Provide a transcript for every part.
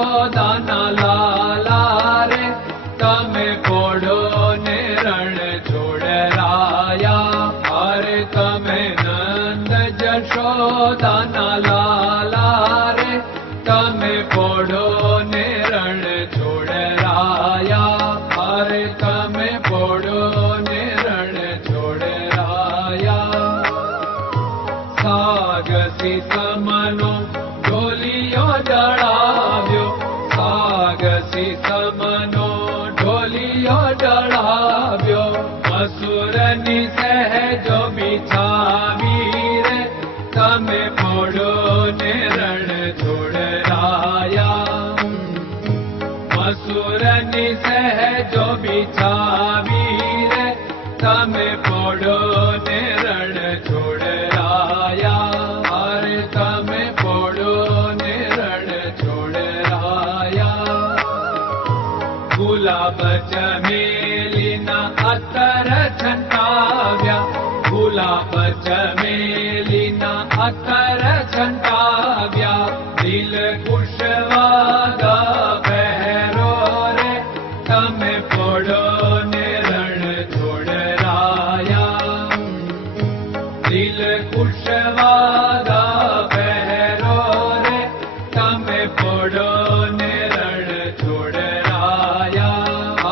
જશોદાના લાલા રે તમે પોડો ને રણ છોડરાયા. અરે તમે નંદ જશોદાના લાલા રે તમે પોડો ને રણ છોડરાયા. અરે તમે પોડો ને રણ છોડરાયા. સાગસી સમનો ઢોલિયો ડળાવ્યો, સાગસી સમનો ઢોલિયો ડળાવ્યો. મસૂરની સહેજો બિછાવી રે તમે પોડો ને રણ છોડરાયા. મસૂરની સહેજો બિછાવી રે તમે પોડો ને રણ છોડરાયા. અરે તમે પોડો ને રણ છોડરાયા. ગુલાબ ચમેલીના અત્તર છંટાવ્યા, ગુલાબ ચમેલીના અત્તર છંટાવ્યા. દિલ કુશવાદા પહેરો રે તમે પોડો ને રણ છોડરાયા. દિલ કુશવાદા પહેરો રે તમે પોડો ને રણ છોડરાયા.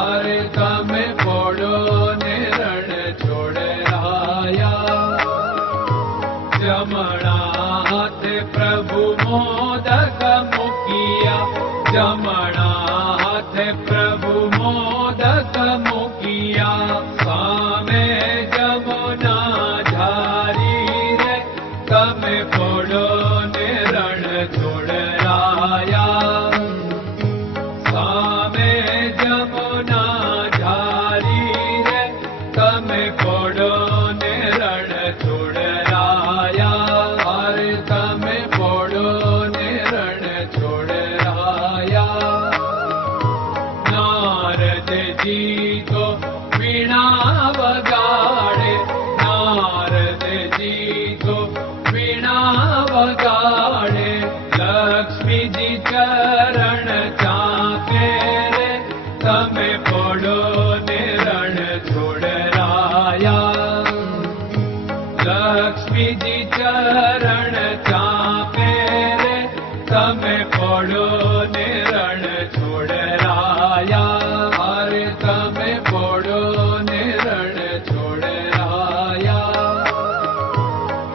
અરે તમે પોડો ને રણ છોડરાયા. જમણા હાથે પ્રભુ મોદક મૂકિયા, જમણા હાથે પ્રભુ મોદક મૂકિયા. સામે જમુના ઝારી રે તમે પોડો ને રણ છોડરાયા. સામે જમુના ઝારી રે તમે પોડો ને રણ છોડરાયા. અરે તમે પોડો ને રણ છોડરાયા. નારદજી તો વીણા વગાડે, નારદજી તો વીણા વગાડે. લક્ષ્મીજી ચરણ ચાકે રે તમે પોડો ને રણ છોડરાયા. લક્ષ્મીજી ચરણ ચાપે રે તમે પોડો ને રણ છોડરાયા. અરે તમે પોડો ને રણ છોડરાયા.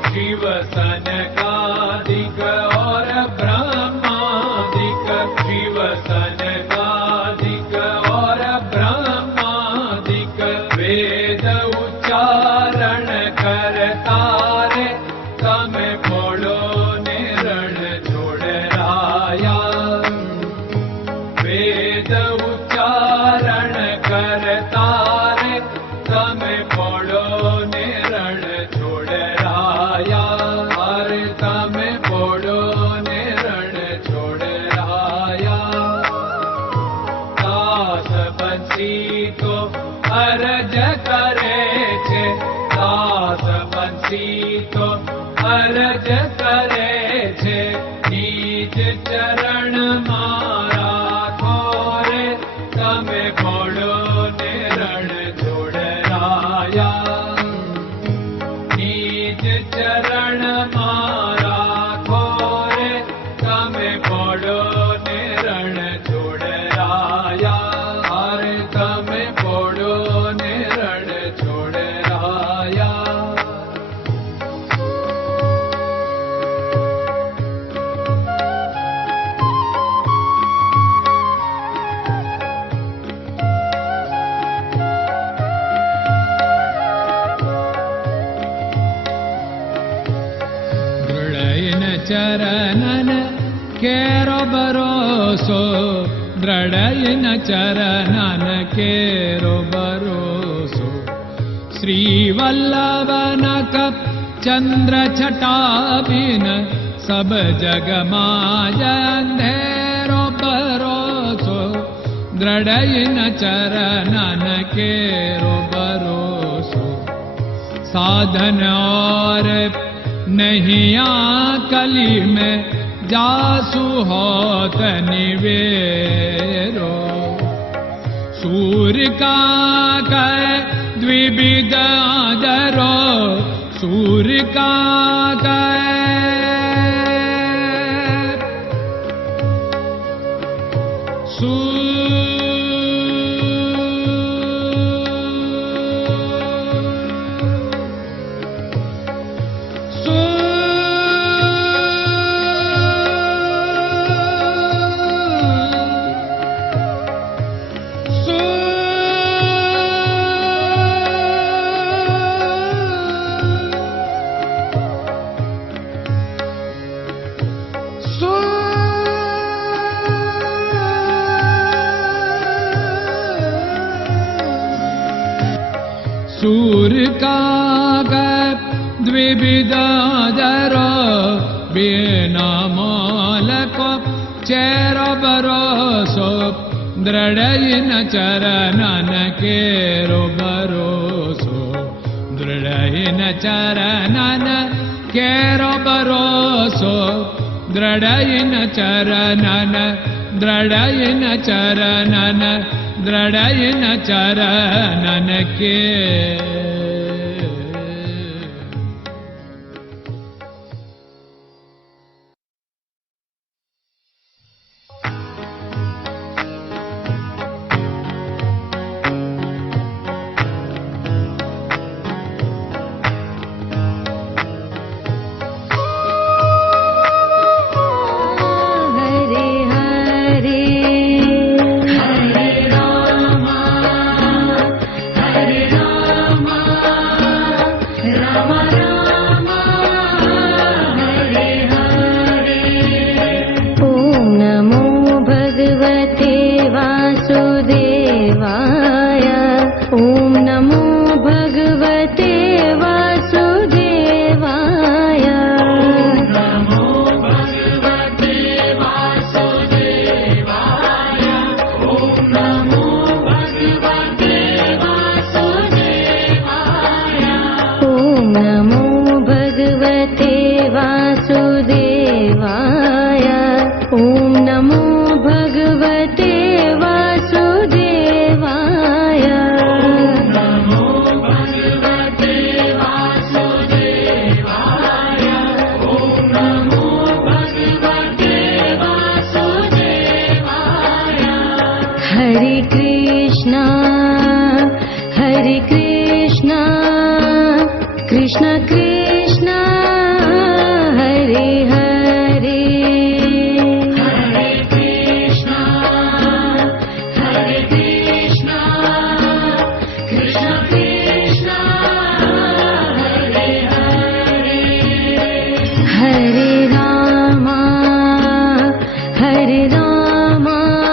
શિવ સનકાદિક और ब्रह्मादिक, शिव सनकादिक और ब्रह्मादिक. वेद उच्चारण करता रे તમે પોડો ને રણ છોડરાયા. વેદ ઉચ્ચારણ કરતા રે તમે પોડો ને રણ છોડરાયા. અરે તમે પોડો ને રણ છોડરાયા. દાસ બંસી તો અરજ કરે છે, દાસ બંસી તો અરજ કરે છે. નીચ ચરણ મારા ખોરે તમે પોડો ને રણ છોડરાયા. નીચ ચરણ મારા ખોરે તમે પોડો ને રણ છોડરાયા. અરે તમે પોડો ને રણ છોડરાયા. ચરણન કેરો ભરોસો, દ્રઢયન ચરણન કેરો ભરોસો. શ્રી વલ્લભન કપ ચંદ્ર છટાબિન સબ જગમાં અંધેરો ભરોસો. દ્રઢયન ચરણન કેરો ભરોસો. साधन और नहीं कली में जासु होत निवेरो। सूर्य का कै द्विविध आदरो, सूर्य का सूर्य का द्विविधादरो, बिना मोल को चेर भरोसो, दृढ़ चरणन केरो भरोसो, दृढ़ चरणन केरो भरोसो, दृढ़ चरणन, दृढ़ चरणन, दृढ़ चरणन के। Krishna Krishna